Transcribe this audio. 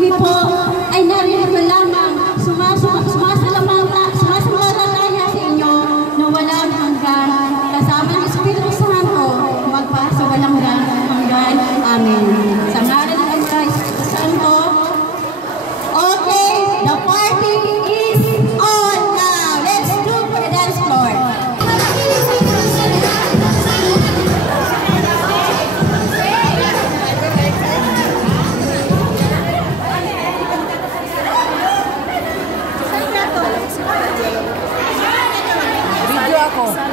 kami po ay narito lamang sumasalamata tayo sa inyo na walang hanggan. Kasama ng Espiritu Santo, magpasa walang hanggan. Amen. Sa ngalan ng Christ Santo. Okay, the party is on now. Let's do for the dance floor. Video ako.